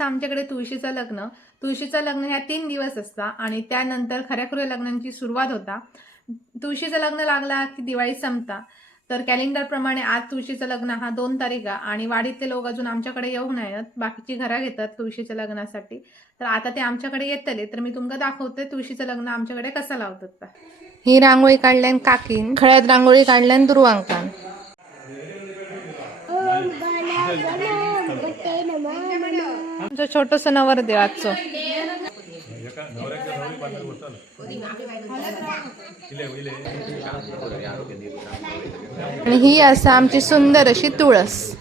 आमच्याकडे तुळशीचं लग्न ह्या 3 दिवस असता आणि त्यानंतर खऱ्या लग्नांची सुरुवात होता. तुळशीचं लग्न लागला की दिवाळी संपता. तर कॅलेंडर प्रमाणे आज तुळशीचं लग्न हा 2 तारीख आणि वाडीतले लोक अजून आमच्याकडे येऊ नयेत. बाकीची घरा घेतात तुळशीच्या लग्नासाठी. तर आता ते आमच्याकडे येतले तर मी तुमका दाखवते तुळशीचं लग्न आमच्याकडे कसं लावतात. ही रांगोळी काढल्यान काकीन, खळ्यात रांगोळी काढल्यान दुर्वांकान. आमचं छोटस नवरदेव आजचं. आणि ही असा आमची सुंदर अशी तुळस.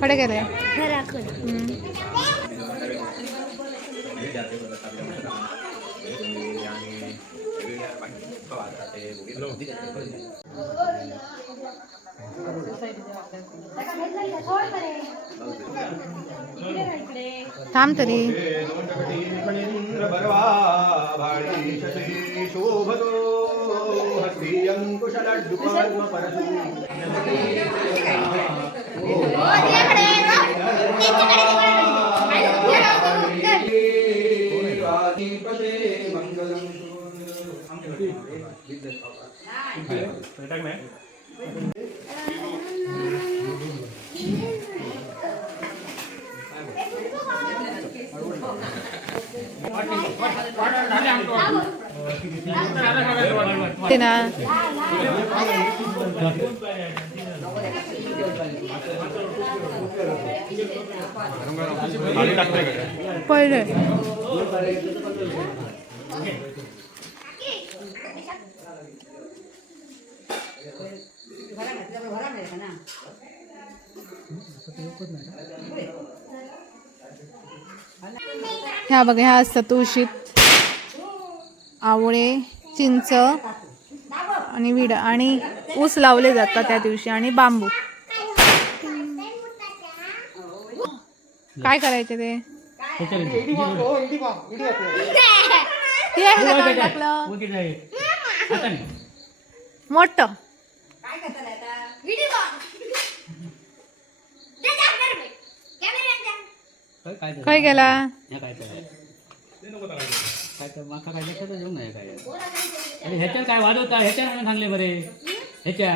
कडे गेले थांब तरी. ते ना पहिले ह्या बघा ह्या असतात तुळशीत आवळे, चिंच आणि विडा आणि ऊस लावले जातात त्या दिवशी आणि बांबू. काय करायचे ते मोठ काय गेला ह्याच्यात काय वाजवता ह्याच्या सांगले बरे ह्याच्या